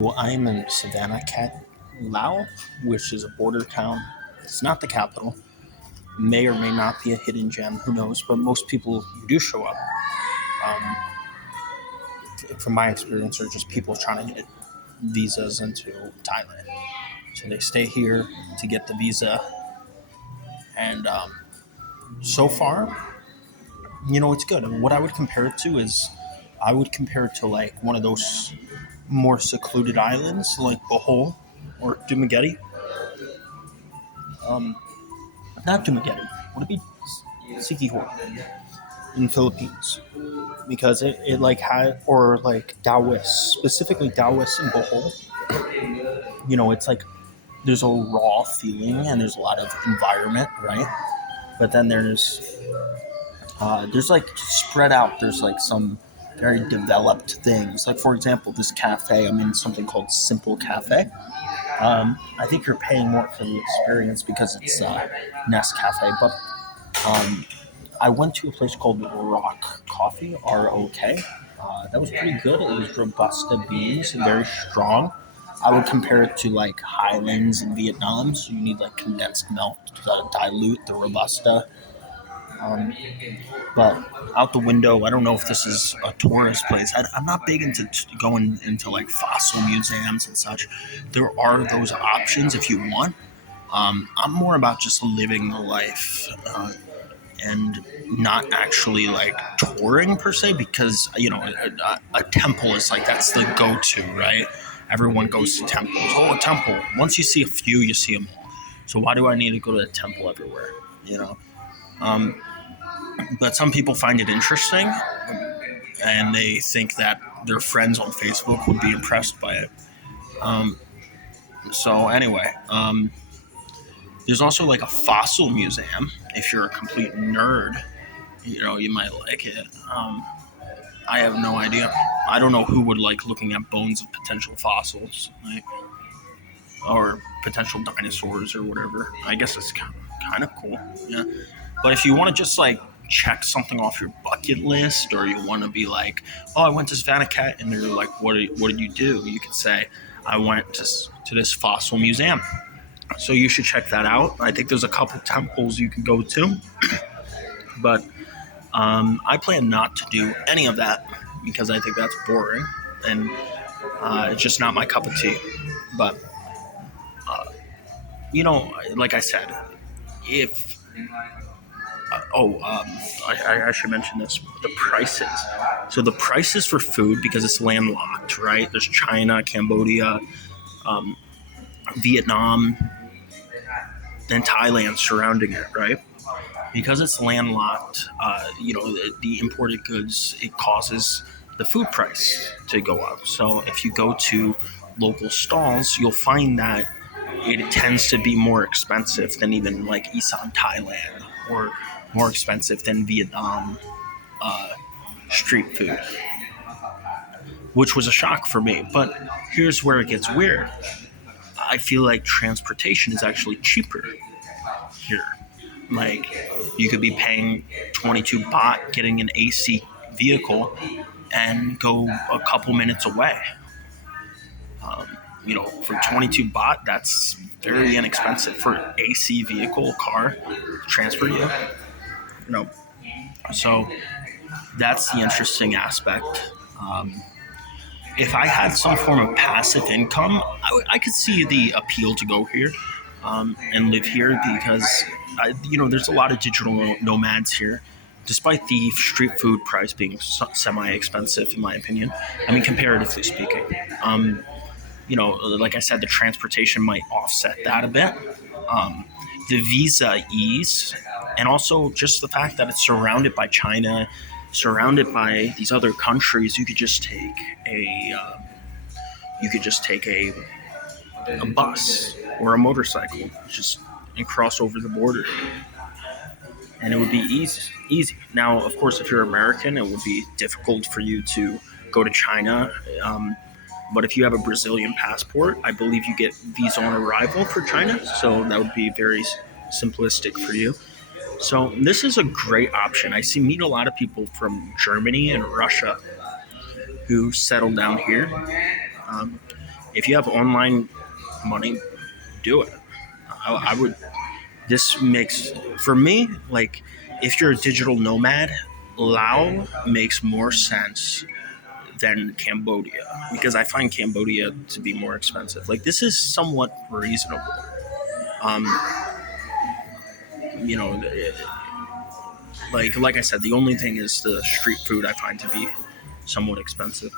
Well, I'm in Savannakhet, Laos, which is a border town. It's not the capital. May or may not be a hidden gem. Who knows? But most people who do show up, um, from my experience, are just people trying to get visas into Thailand. So they stay here to get the visa, and so far, it's good. And what I would compare it to is, I would compare it to like one of those more secluded islands, like Bohol or Dumaguete. Um, Not Dumaguete. Would it be Siquijor in Philippines? Because it like had, or like Taoist, specifically Taoist in Bohol. It's like there's a raw feeling and there's a lot of environment, right? But then there's like spread out. There's like some very developed things. Like for example, this cafe. I'm in something called Simple Cafe. I think you're paying more for the experience because it's Nest Cafe, but um, I went to a place called Rock Coffee, ROK. That was pretty good. It was Robusta beans, very strong. I would compare it to like Highlands in Vietnam. So you need like condensed milk to dilute the Robusta. Um, but out the window, I don't know if this is a tourist place. I'm not big into going into like fossil museums and such. There are those options if you want. I'm more about just living the life. And not actually like touring per se, because a temple is like, that's the go-to, right? Everyone goes to temples. Oh, a temple, once you see a few, you see them all. So why do I need to go to a temple everywhere? Um, but some people find it interesting, and they think that their friends on Facebook would be impressed by it. So anyway, there's also like a fossil museum. If you're a complete nerd, you might like it. I have no idea. I don't know who would like looking at bones of potential fossils, like, or potential dinosaurs or whatever. I guess it's kind of cool. Yeah. But if you want to just like check something off your bucket list, or you want to be like, oh, I went to Savannakhet, and they're like, what did you do? You could say, I went to this fossil museum. So you should check that out. I think there's a couple temples you can go to, but I plan not to do any of that because I think that's boring, and it's just not my cup of tea. But uh, like I said, if I should mention this: the prices. So the prices for food, because it's landlocked, right? There's China, Cambodia, um, Vietnam, and Thailand surrounding it, right? Because it's landlocked, the imported goods, it causes the food price to go up. So if you go to local stalls, you'll find that it tends to be more expensive than even like Isan, Thailand, or more expensive than Vietnam uh, street food, which was a shock for me. But here's where it gets weird. I feel like transportation is actually cheaper here. Like, you could be paying 22 baht getting an AC vehicle and go a couple minutes away. For 22 baht, that's very inexpensive for AC vehicle car transfer you. You know, so that's the interesting aspect. If I had some form of passive income, I could see the appeal to go here and live here, because there's a lot of digital nomads here, despite the street food price being semi-expensive, in my opinion. I mean, comparatively speaking. Like I said, the transportation might offset that a bit. Um, the visa ease, and also just the fact that it's surrounded by China, surrounded by these other countries. You could just take a bus or a motorcycle, just and cross over the border, and it would be easy. Now, of course, if you're American, it would be difficult for you to go to China. But if you have a Brazilian passport, I believe you get visa on arrival for China, so that would be very simplistic for you. So this is a great option. Meet a lot of people from Germany and Russia who settle down here. Um, if you have online money, do it. I would. This makes for me like if you're a digital nomad, Laos makes more sense than Cambodia because I find Cambodia to be more expensive. Like this is somewhat reasonable. Um, you know, like I said, the only thing is the street food I find to be somewhat expensive.